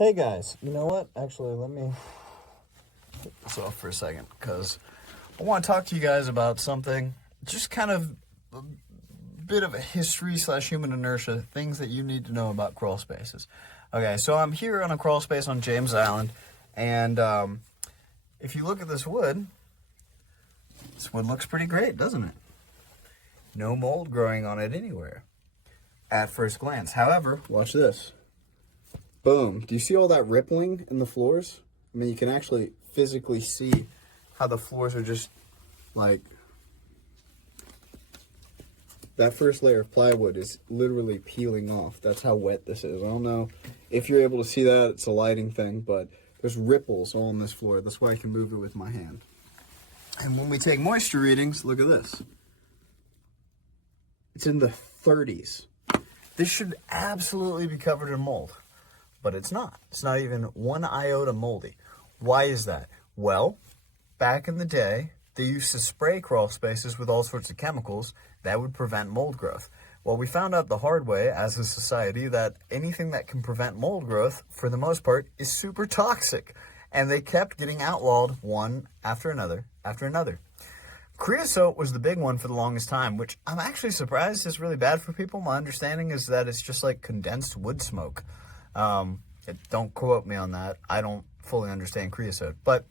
Hey guys, you know what? Actually, let me take this off for a second because I want to talk to you guys about something, just kind of a bit of a history / human inertia, things that you need to know about crawl spaces. Okay, so I'm here on a crawl space on James Island, and if you look at this wood looks pretty great, doesn't it? No mold growing on it anywhere at first glance. However, watch this. Boom. Do you see all that rippling in the floors? I mean, you can actually physically see how the floors are just like... That first layer of plywood is literally peeling off. That's how wet this is. I don't know if you're able to see that. It's a lighting thing, but there's ripples all on this floor. That's why I can move it with my hand. And when we take moisture readings, look at this. It's in the 30s. This should absolutely be covered in mold. But it's not. It's not even one iota moldy. Why is that? Well, back in the day, they used to spray crawl spaces with all sorts of chemicals that would prevent mold growth. Well, we found out the hard way as a society that anything that can prevent mold growth, for the most part, is super toxic. And they kept getting outlawed one after another after another. Creosote was the big one for the longest time, which I'm actually surprised is really bad for people. My understanding is that it's just like condensed wood smoke. Don't quote me on that. I don't fully understand creosote, but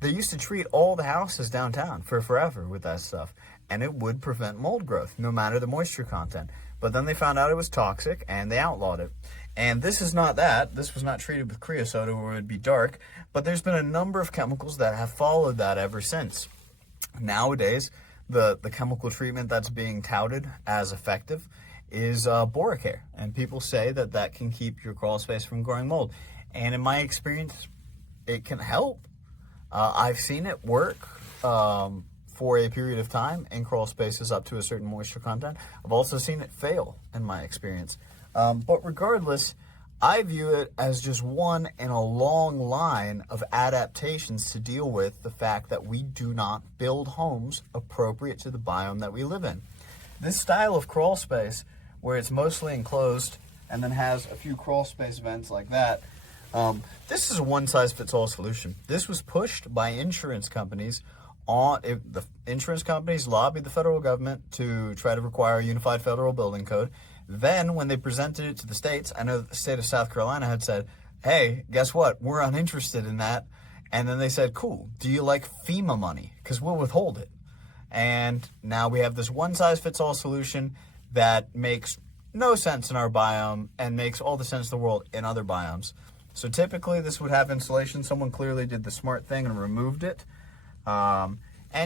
they used to treat all the houses downtown for forever with that stuff, and it would prevent mold growth no matter the moisture content. But then they found out it was toxic and they outlawed it. And this is not that. This was not treated with creosote or it would be dark, but there's been a number of chemicals that have followed that ever since. Nowadays, the chemical treatment that's being touted as effective is boracare, and people say that that can keep your crawl space from growing mold. And in my experience, it can help. I've seen it work for a period of time in crawl spaces up to a certain moisture content. I've also seen it fail in my experience. But regardless, I view it as just one in a long line of adaptations to deal with the fact that we do not build homes appropriate to the biome that we live in. This style of crawl space, where it's mostly enclosed and then has a few crawl space vents like that, this is a one-size-fits-all solution. This was pushed by insurance companies. The insurance companies lobbied the federal government to try to require a unified federal building code. Then, when they presented it to the states, I know that the state of South Carolina had said, hey, guess what? We're uninterested in that. And then they said, cool, do you like FEMA money? Because we'll withhold it. And now we have this one-size-fits-all solution that makes no sense in our biome and makes all the sense in the world in other biomes. So typically this would have insulation. Someone clearly did the smart thing and removed it. And,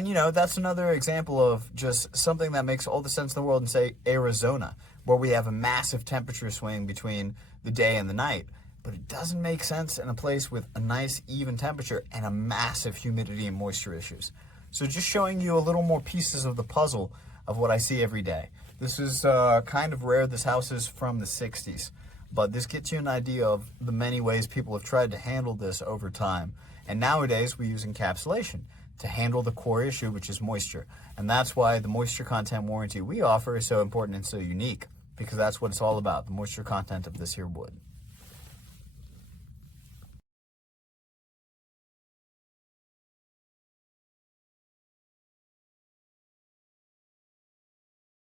you know, that's another example of just something that makes all the sense in the world in, say, Arizona, where we have a massive temperature swing between the day and the night. But it doesn't make sense in a place with a nice, even temperature and a massive humidity and moisture issues. So just showing you a little more pieces of the puzzle of what I see every day. This is kind of rare. This house is from the 60s. But this gets you an idea of the many ways people have tried to handle this over time. And nowadays we use encapsulation to handle the core issue, which is moisture. And that's why the moisture content warranty we offer is so important and so unique, because that's what it's all about, the moisture content of this here wood.